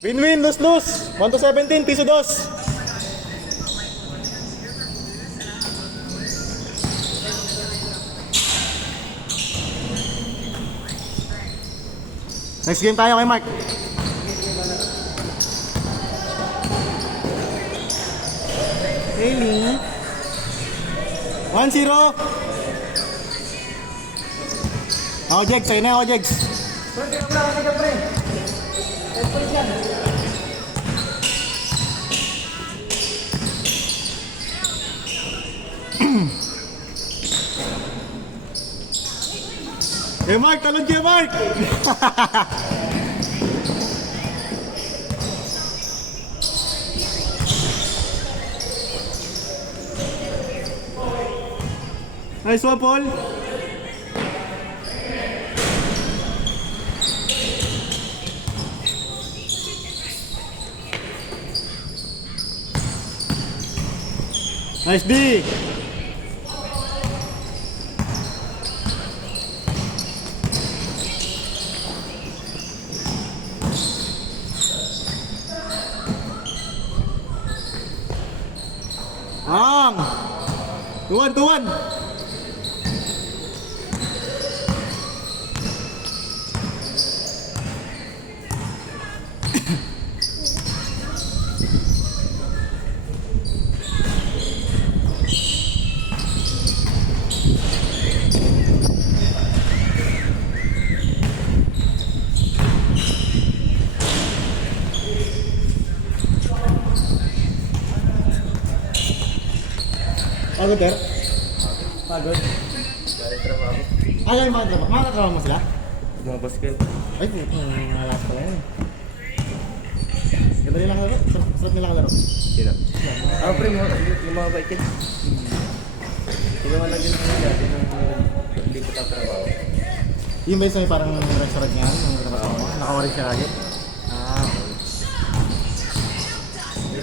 Win-win, lose-lose. 1 to 17, piso 2. Next game tayo kay Mark. Haley. 1-0. Ako, Jegs. Sa'yo na ako, Jegs. Mark, talon kayo, Mark! Nice one, Paul! Nice D! Tuan, tuan. Pagod, Ter? Pagod? Galing trabaho. Ayaw yung mga trabaho. Mga trabaho mo sila? Mga basket. Ay, nalas pala yun. Ganda nila kalaro. Sarap nila kalaro. Sino? Pre, yung mga bike. Sino man lang din sila dati nung hindi ko tatrabaho. Yung ba yung may parang restaurant niya? Yung trabaho mo? Nakawarin siya kagad?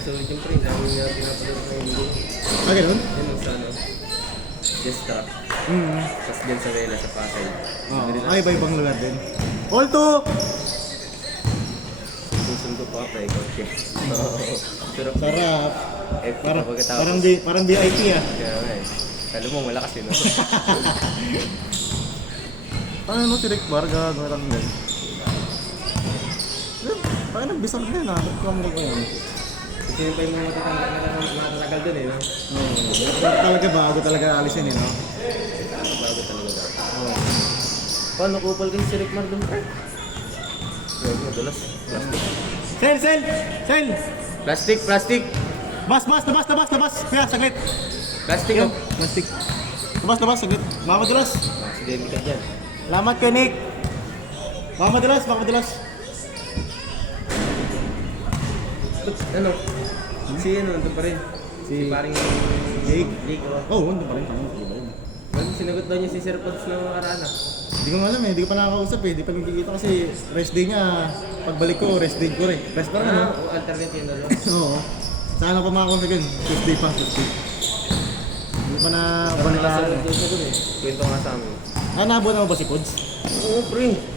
So, yung pre, dami nga pinapalot na yung video. Ganun? Yun sa ano? Gesta. Tapos dyan sa Vela, sa Pasay. Ay, iba-ibang lugar din. All to! Susundo pa ako eh, coach. Pero Sarap. parang Parang VIP ah. kaya nga eh. Kala mo, malakas yun. Paano si Rick Barga? Gawin lang din. Parang nagbisang na yun ah. Ba't ko yun? Kasi yung pa yung matatagal dun eh, no? Bago talaga alisin eh, no? Bago talaga daw. Paano kupal kayo si Rick Mar dun, pre? Huwag mo, dulas. Plastic. Sel! Plastic! Nabas! Kuya, saglit. Plastic, Yan, oh. plastic. Nabas, saglit. Baka madulas. Si Demi ka dyan. Salamat kay Nick. Baka madulas. Ano? Si ano, ito pa rin. Si paring Jake. oh. Oo, pa rin. Well, sinagot daw niya si Sir Pods na mga arana. Hindi ko alam eh, hindi ko pa nakakausap eh. Hindi pa nagkikita kasi rest day niya. Pagbalik ko, rest day ko rin. Rest pa rin, no? Alternate yun na lang. Oo. Sana pa makakontak yun. Tuesday. Hindi pa na balitaan. Nakasagot daw siya dun eh. Kwento nga sa amin. Naabutan mo ba si Pods? Oo, pre.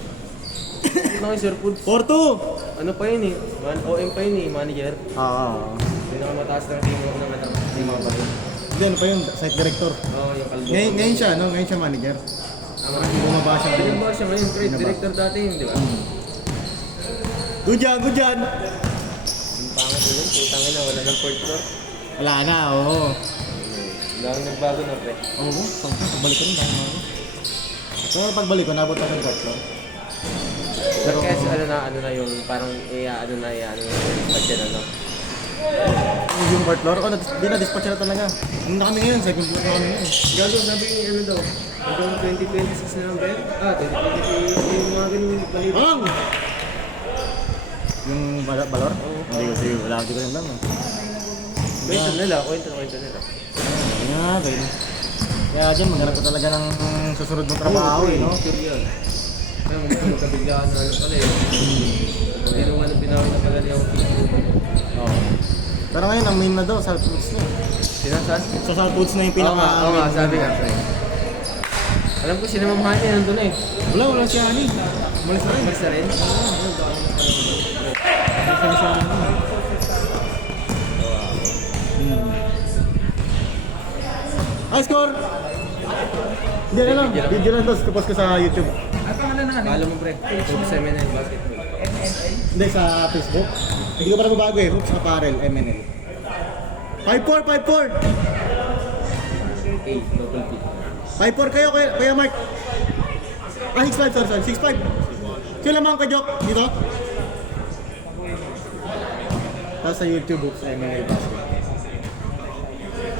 Ano kay Sir Pods? 4-2! Ano pa yun eh? OM pa yun eh, manager. Oo. Pinakamataas ng team ng ano, yung mga bago. Hindi, ano pa yun? Site director. Oo, yung kalbo. Ngayon siya, no? Ngayon siya manager. Bumaba siya ngayon. Bumaba siya ngayon, pre. Director dati yun, di ba? Good yan! Yung pangat yun, putang ina, wala ng fourth floor. Wala na, oo. Ang daming nagbago na, pre. Oo, pagbalik ko rin, dahil mo ako. Pero pagbalik ko, nabot ako ng tatlo. Pero kasi ano na yung parang ano na dispatch ano. Yung fourth floor, di na-dispatch na talaga. Ano na kami ngayon, second floor na kami ngayon. Gago, sabi ano daw, hanggang 2026 na lang ba yun? 2026 yung mga ganun balito. Ang! Yung balor? Hindi ko siya, wala ko rin lang. Kwento nila. Kaya dyan, maghanap ko talaga ng susunod mong trabaho eh, no? Sure yun. Kaya magkabiglaan na ano pala eh. Hindi naman ang pinawag na pala niya ako. Oo. Pero ngayon, ang main na daw, Salt Foods na. Sinasan? Sa Salt Foods na yung pinaka... Oo nga, sabi nga, pre. Alam ko sinamamahan niya nandun eh. Wala siya, Umalis na rin. Umalis na rin? sa ano. Ay, score! Hindi na lang. Video lang to. Tapos ko sa YouTube. Kala mo pre, Hoops MNL Basketball. Hindi, sa Facebook. Hindi ko pa nagbabago eh. Hoops Apparel, MNL. 5-4, 5-4! A, double P. 5-4 kayo, Kuya Mark. Ah, 6-5, sorry. 6-5. Sino lamang ka, Jok? Dito? Tapos sa YouTube, Hoops MNL Basket.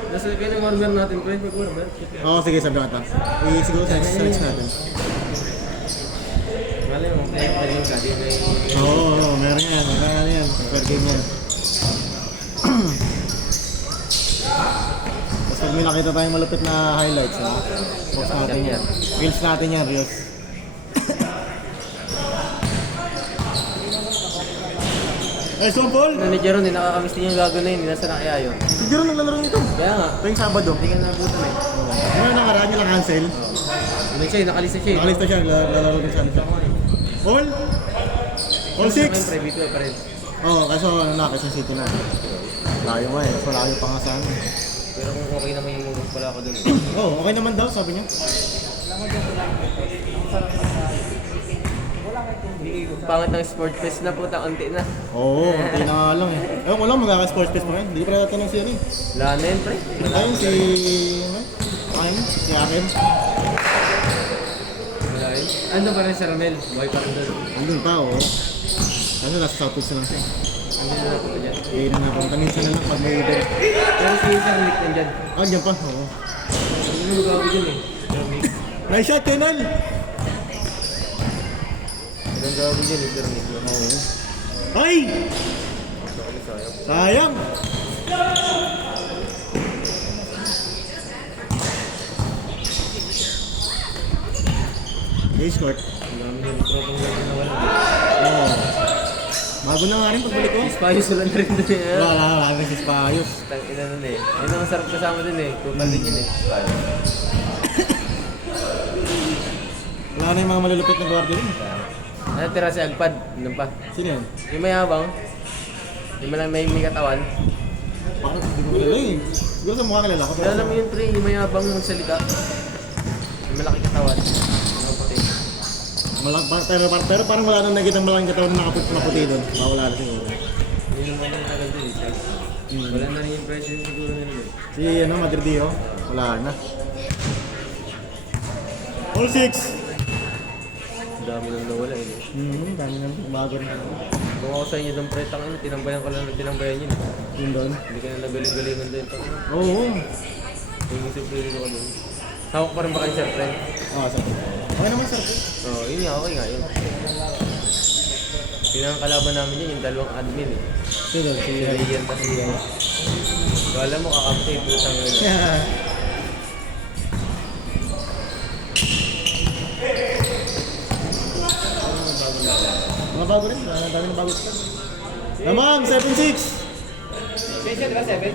Nasa kayo ng order natin pre, mag-order. Oo, sige, sabi natin. Siguro sa next natin. Malay mo, kaya pa rin ka, di may... Oo, meron yan. Meron yan. Per game yan. Tapos pag may nakita tayong malupit na highlights, ha? Post natin yan. Reels natin yan, Reels. Eh, Sumpol! Ano ni Jeron, hindi nakakamiss din yung gago na yun, hindi nasa na kaya yun. Si Jero naglalaro nito. Kaya nga, Tuwing Sabado. hindi ka nabutan eh. Ano yung nakaraan niya lang cancel? Ano siya, nakalista siya eh. Nakalista siya, lalaro din siya. All? All 6? Private pa rin. Oo, kaso ano na, Quezon City na. Layo nga eh, so layo pa nga sa ano. Pero kung okay naman yung moves pala ako dun eh. Oo, okay naman daw, sabi niya. Pangit ng sport fest na puta, unti na. Oo, hindi na nga lang eh. Ewan ko lang, magkaka-sports fest pa ngayon. Hindi pa natatanong siya eh. Wala na yun pre. Ayun si... ano? Akin? Si Akin? Wala yun. Ano pa rin sa Ramel? Buhay pa rin doon. Andun pa, oo. Ano, nasa Southwoods na lang siya. Ano na po dyan? Eh, nang napunta minsan na lang pag may event. Pero si isang Nick nandyan. Ah, dyan pa, oo. Ano yung gabi dyan eh? Nice shot, Kenal! Anong gabi dyan eh? Pero Nick yun. Oo. Ay! Ito kami sayang. Sayang! Hey, Scott. Ang dami din. Tropang gabi na wala. Oo. Bago na nga rin pagbalik ko. Si Spayos wala na rin doon eh. Wala si Spayos. Tang ina nun eh. Yun ang sarap kasama dun eh. Kupal din yun eh. Spayos. Wala na yung mga malulupit na guardia rin. Ano tira si Agpad? Ano pa? Sino yun? Yung mayabang. Yung may katawan. Bakit hindi ko kilala eh. Siguro sa mukha kilala ko. Kaya alam mo yun pre, yung mayabang magsalita. Yung malaki katawan. Ano puti. Pero parang wala nang nakita malaking katawan na maputi doon. Wala na siguro. Yun yung mga nagaganda eh. Wala na rin yung impression siguro nila eh. Si ano, Madridio, wala na. All 6! Ang dami nang nawala eh. Dami na. Bago na. Kung ako sa inyo doon pre, tangin, tinambayan ko lang na tinambayan yun. Yun doon. Hindi ka na nagaling-galingan doon. Oo. Yung isip ko ko doon. Hawak pa rin ba kayo sir, friend? Oo, sabi. Okay naman, sir. Oo, yun nga, okay nga yun. Pinangkalaban namin yun, yung dalawang admin eh. Sino? Si Si Rian pa siya. Kala mo kakampi, putang yun. Mga bago rin. Ang dami na bago. Lamang, 7-6! Siya, di ba 7?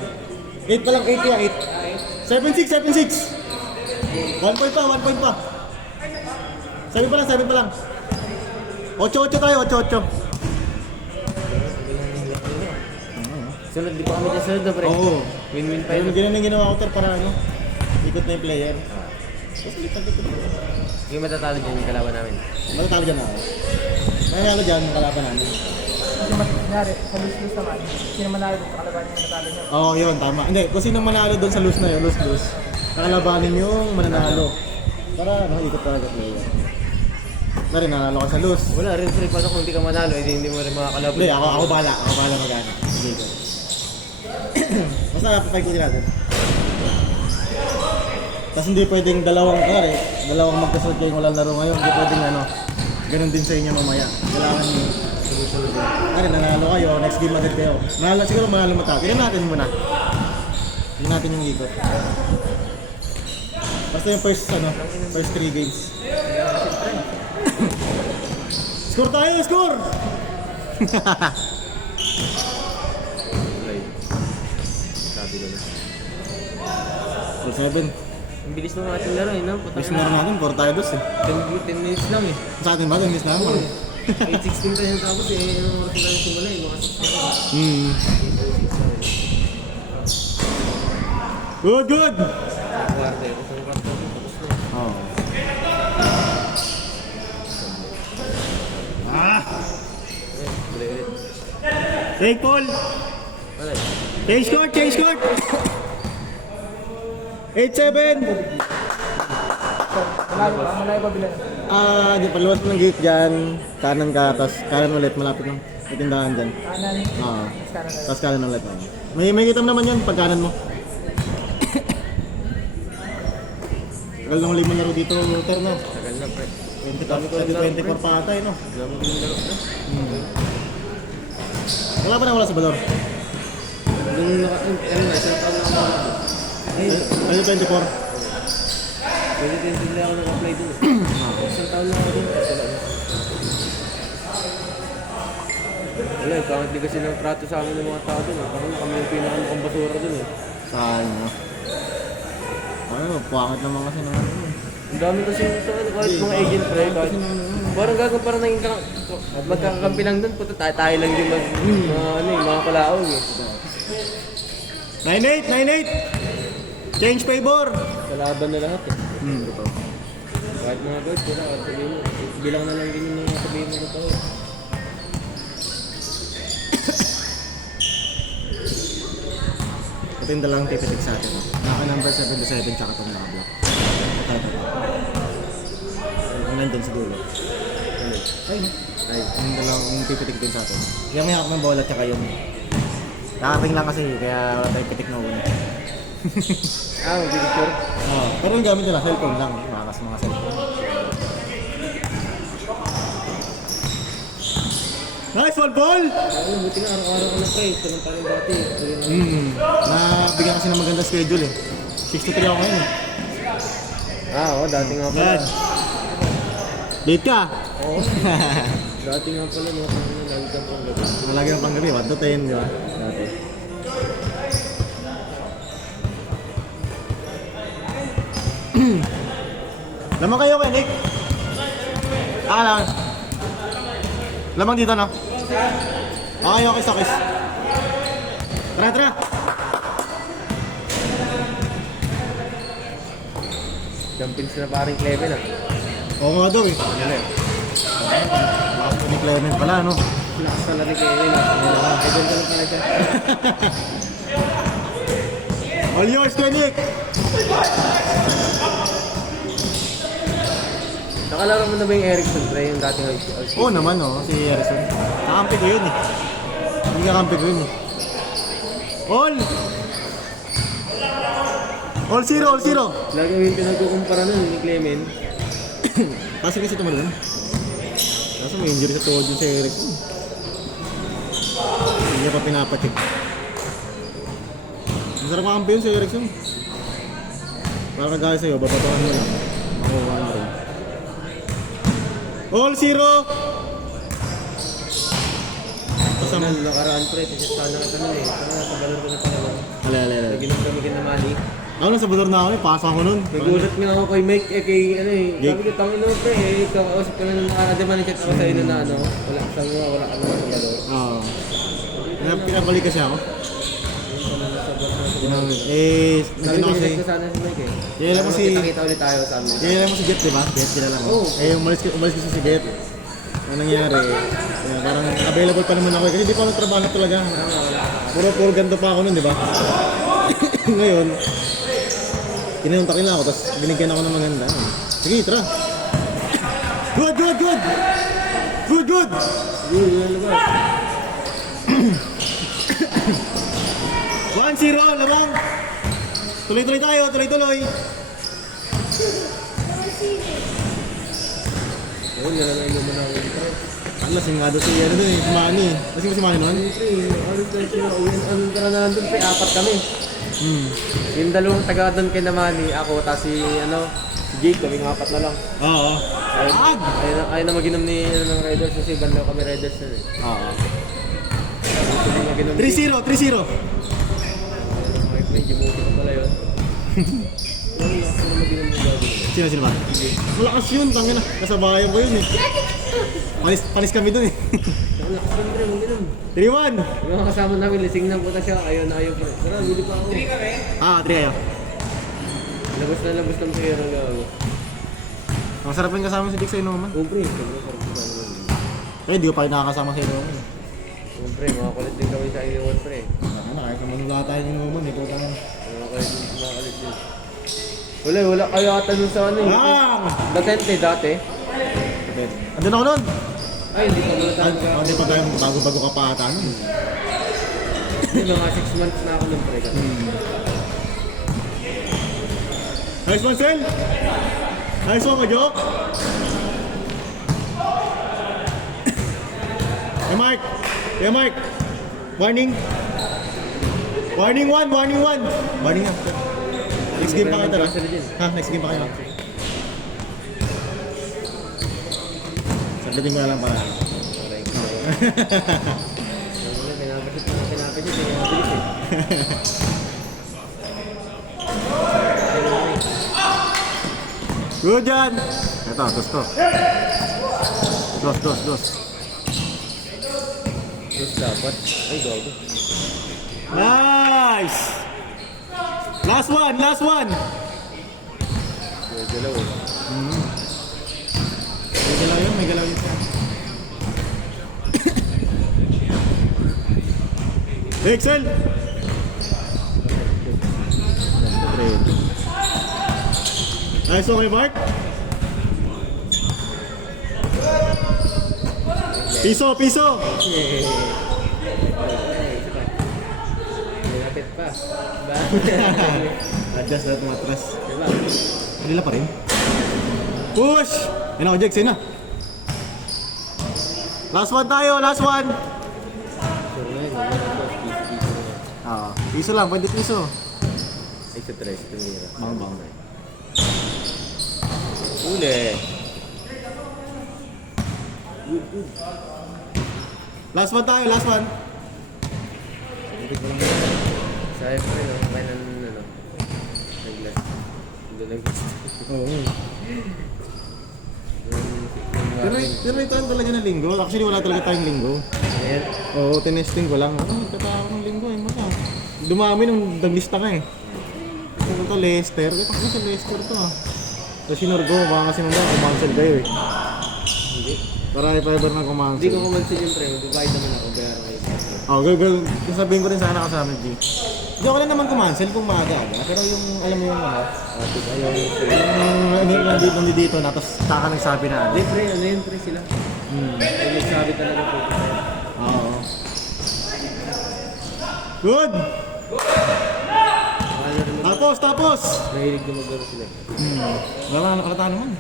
8 pa lang, 8 kaya 8. 7-6! 1 point pa, 1 point pa. 7 pa lang, 7 pa lang. 8-8 tayo, 8-8. Sunod, di pa kami dyan sunod na pre. Oo. Win-win pa Ayun, yun. ganun yung ginawa ko Ter, para ano, ikot na yung player. Yung matatalo dyan yung kalaban namin. Matatalo dyan ako. Nangyalo dyan, kalaban namin. Kasi mas nangyari, sa lose-lose naman, sino manalo doon sa kalaban yung natalo niya. Oo, yun, tama. Hindi, kung sino manalo doon sa lose na yun, lose-lose. Kakalabanin yung mananalo. Para ano, ikot talaga player. Pare, nanalo ka sa lose. Wala rin pre, paano kung hindi ka manalo, hindi mo rin makakalaban. Hindi, ako bala magana. Hindi ko. Basta paikutin natin. Tapos hindi pwedeng dalawang magkasunod kayong walang laro ngayon. Hindi pwedeng ano, ganun din sa inyo mamaya. Kailangan sunod-sunod din. Pare, nanalo kayo, next game agad kayo. Siguro manalo mata. Tignan natin muna. Tignan natin yung ikot. Basta yung first 3 games. Score tayo, score! Sabi ko na. Full 7. Ang bilis ng ating laro eh, no? Bis na rin natin, 4 tayo dos eh. 10 minutes lang eh. Sa atin ba, 10 minutes na lang? 8:16 tayo tapos eh, anong oras na tayo simula eh, mga 6 na. Hmm. Good, good! Kwarto eh, isang kwarto tapos na. Oh. Ulit. Take Paul! Wala eh. Change court, change court! 8-7! Malayo pa bilang. Di paluwas ng gate dyan. Kanan ka, tapos kanan ulit, malapit ng may tindahan dyan. Kanan. Oo. Mas kanan na. Tapos kanan ulit. May kitam naman yan pag kanan mo. Tagal nang huli mo laro dito, Luther, no? Tagal na pre. 2024 pa ata, no? Alam mo yung laro na? Wala pa na wala sa Bador. Nung isang taon na ako. 2024. Pwede din sila ako nag-apply dun eh. Isang taon na ako dun. Wala eh, pangit di kasi ng trato sa amin ng mga tao dun eh. Parang kami yung pinakamukang basura dun eh. Saan, no? Ano, puwakit naman kasi naman. Ang dami kasi sa ano, kahit mga agent pre, kahit parang parang naging magkakampi lang dun, puto tayo lang yung mga kalaog eh. 9-8! Change favor! Kalaban na lahat eh. Totoo. Kahit mga guard, wala, kahit sabihin mo, bilang na lang din yung mga sabihin mo totoo. Ito yung dalawang tipitik sa atin. Naka number 77 tsaka itong naka-block. Ito. Ang nandun sa dulo. Ay, no? Ay, yung dalawang tipitik din sa atin. Yung may hawak ng bola tsaka yung... Nakating lang kasi, kaya wala tayong pitik na una. Picture? Oo. Pero yung gamit nila, cellphone lang. Makakas mga cellphone. Nice one, ball! Ay, buti nga araw-araw ko na pre, ito lang tayo dati. Nabigyan kasi ng maganda schedule eh. 6 to 3 ako ngayon eh. Oo, dati nga pala. Yan. Late ka! Oo. Dati nga pala, no, lagi kang panggabi. Malagi ang panggabi, 1 to 10, di ba? Dati. Lamang kayo kay Nick? Lang. Lamang dito, no? Okay, Sakis. Tara! Champions na paring Cleven ah. Oo nga daw eh. Bakit ni Clement pala, no? Lakas pala ni Cleven ah. Idol ka lang pala siya. All yours, Nick! Nakalaro mo na ba yung Erickson pre, yung dating high Oo naman, no? Si Harrison. Nakampi ko yun eh. Hindi kakampi ko yun eh. All zero! Lagi yung pinagkukumpara nun ni Clemen. Kasi tumalon. Kaso may injury sa tuhod yun si Erickson. Hindi niya pa pinapatik. Masarap makampi yun si Erickson. Para kagaya sa'yo, babatuhan mo lang. Makuha na rin. All zero! Sana nakaraan pre, kasi sana ka tanong eh. Sana nasa balon ko na pala. Alala. Naginom kami kin na mali. Ako nasa Bador na ako eh, pasok ako nun. Nagulat nga ako kay Mike, kay ano eh. Jake. Sabi ko, tangin mo pre, kakausap ka na ng nakakadama ni chat ako sa'yo na ano. Wala, sabi mo, wala ka naman sa balon. Oo. Pinabalik kasi ako. Sabi Nagano ko, kasi... check ko sana si Mike eh. Kilala mo si... Kita ulit tayo sa amin. Kilala mo si Jet, di ba? Jet, kilala mo. Oo. Umalis kasi si Jet. Ano nangyari? Parang available pa naman ako eh. Kasi di pa ako trabaho talaga. Puro ganito pa ako nun, di ba? Ngayon, kinuntakin lang ako, tapos binigyan ako ng maganda. Sige, tara. Good! Yun, labas. 1-0, lamang. Tuloy-tuloy tayo, tuloy-tuloy. Ayun, nalalay mo na ako yun pre. Ang lasing nga doon si ano doon eh, si Manny. Lasing ba si Manny noon? Pre, ano tayo sila, ang tara na nandun pre, 4 kami. Hmm. Yung dalawang taga doon kay Namani, ako, tapos si Jake, kami 4 na lang. Oo. Ayaw na mag-inom ni ng Riders kasi banda kami Riders na eh. Oo. Ayaw na mag-inom 3-0. Medyo mo pala yun. Ayaw na mag-inom ng gabi. Sino ba? Malakas yun, tangin na. Kasabayan ko yun eh. Panis kami dun eh. Wala ka rin, pre. Huwag ganun. 3-1. Yung mga kasama namin, lising na puta siya. Ayaw na ayaw, pre. Tara, bili pa ako. 3 ka, pre? 3 kayo. Labas na labas ng pera lang. Masarap rin kasama si Dick sa inuman. Oo, pre. Sobrang sarap na naman. Eh, di ko pa rin nakakasama sa inuman. Oo, pre. Makakulit din kami sa inuman, pre. Kahit naman wala tayong inuman eh. Puta na. Makakulit din. Wala kayo ata nun sa ano eh. Datente dati. Andun ako nun. Ay, hindi pa wala talaga. Hindi pa tayo bago-bago ka pa ata nun. Mga 6 months na ako nun, pre. Nice one, Sel! Nice one, ka-joke! Hey, Mark! Warning! Warning 1! Warning 1! Warning yan. Next game pa kayo tara. Ha? Next game pa kayo. Saglitin ko na lang para. Good yan! Ito, gusto. Dos. Terus dapat. Ay, gago. Nice! Last one! May galaw eh. May galaw yun. Excel! Nice one kay Mark. Piso! Yay! Malapit pa. Diba? Adjust na tumatras. Diba? Kanila pa rin. Push! Yan ako, Jex. Yan na. Last one tayo. So ngayon, Piso lang. Pwede piso. ay sa tres, tumira. Bang. Uli! Last one tayo. Sayang pa rin, no? Kaya ano, nag-last. Hindi nag-last. Oo. Pero ito ang talaga ng linggo. Actually, wala talaga tayong linggo. Ayan. Oo, tinesting ko lang. Nagtatawag ng linggo eh. Maka. Dumami nung naglista ka eh. Ito to, Lester. Ito ko sa Lester to ah. So, sinurgo. Baka kasi naman kumansel kayo eh. Hindi. Para i-fiber na kumansel. Hindi ko kumansin yung pre. Magbabayad naman ako. Bayaran kayo. Oh, girl. Sabihin ko rin sana kasama G. Hindi ako lang naman kumansel kung maaga-aga. Pero yung, alam mo yung ano, yung nandito na, tapos taka nagsabi na. Hindi pre, ano yun pre sila? Ay, nagsabi talaga po. Oo. Good! Tapos! Mahilig na maglaro sila. Wala na nakalata naman.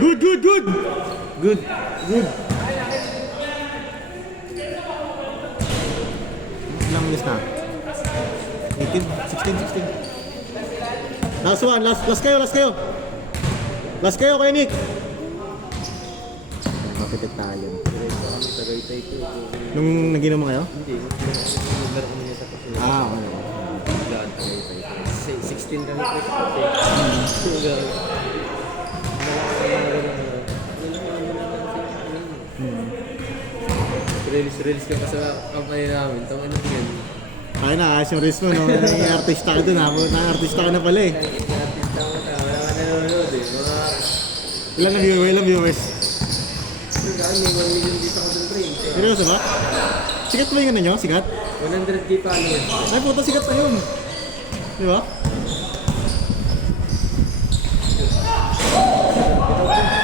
Good! Ilang minutes na? 18? 16? Last one, last kayo. Last kayo kay Nick. Mapipit tayo. Tagaytay ko. Nung naginom mo kayo? Hindi. Naglaro kami niya sa Pasunan. Okay. Lahat Tagaytay. 16 kami pre. Release ka pa sa company namin. Tama na yan. Ay na, ayos yung risk mo, no? Artista ka dun, ha? Artista ka na pala, eh. Artista ko na. Wala ka nanonood eh. Ilang viewers? May 1 million dito ako dun pre. Seryoso ba? Sikat ba yung ano nyo? Sikat? 100k followers. Ay, puta, sikat na yun. Di ba?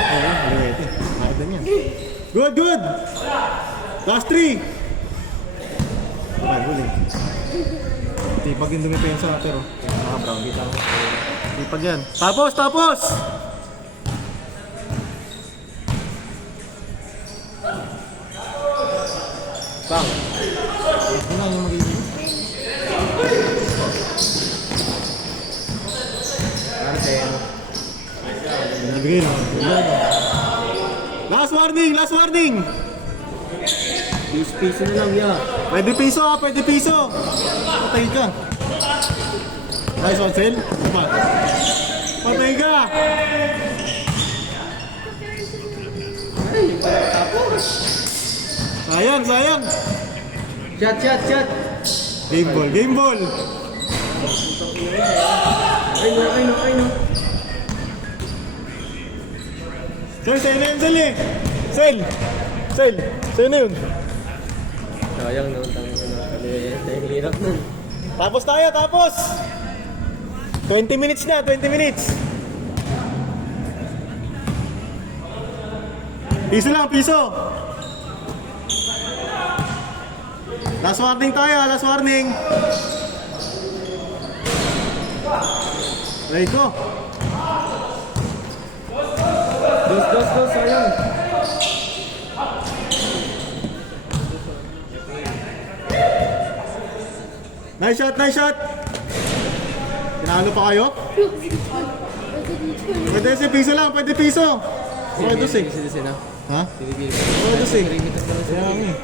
Ayun, halawete. Bakit din yan? Good! Last 3! Okay, huli. Tipag yung dumipensa, pero brown kita ko. Tipag yan. Tapos! Bang! Ito na yung magiging. Marcel. Nabigay na. Last warning! Piso na lang ya. Pwede piso. Patay ka. Nice one, Sel. Diba? Patay ka! Sayang, sayang! Shot, shot, shot! Game ball, game ball! Ay no, ay no, ay no. Sel, sa'yo na yun, Sel eh! Sel! Sel! Sa'yo na yun! Sayang no, tangin na kaliwete. Ang hirap nun. Tapos tayo, tapos! 20 minutes na, 20 minutes! Piso lang, piso! Last warning tayo, last warning! Ready go! Dos, dos, dos, sayang. Nice shot, nice shot! Tinalo pa kayo? Pwede si piso lang, pwede piso! Okay, dos eh. Sige, na. Ha? Sige, Okay, dos eh. Limitas na lang Kaya nga eh.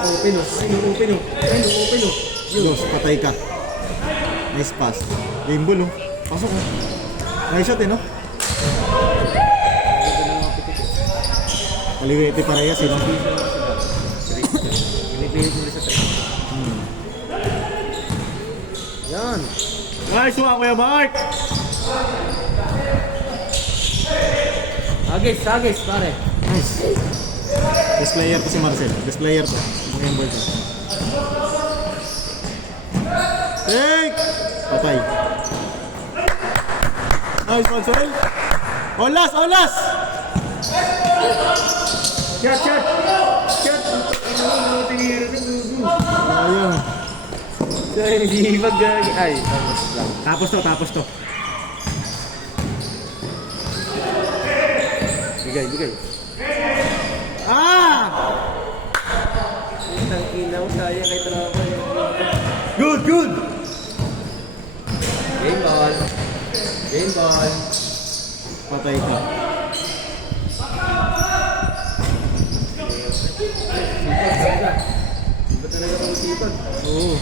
Open o. Ay no, open o. Ay no, open o. Dos, patay ka. Nice pass. Game ball oh. Pasok oh. Nice shot eh no? Kaliwete parehas eh no? Pinipilit mo rin sa track. Yan. Nice one, Kuya Mark! Agis, agis, pare. Nice. Best player to si Marcel. Best player to. Game ball to. Take! Patay. Nice one, Marcel. On last, on last! Shot, shot. Shot. Ayun. Hindi mag-gagi. Ay, tapos lang. Tapos to, tapos to. Bigay, bigay. Ah! Tangina mo, sayang kay tropa. Good, good! Game ball. Game ball. Patay ka. Sipag talaga. Sipag talaga kung sipag. Oo.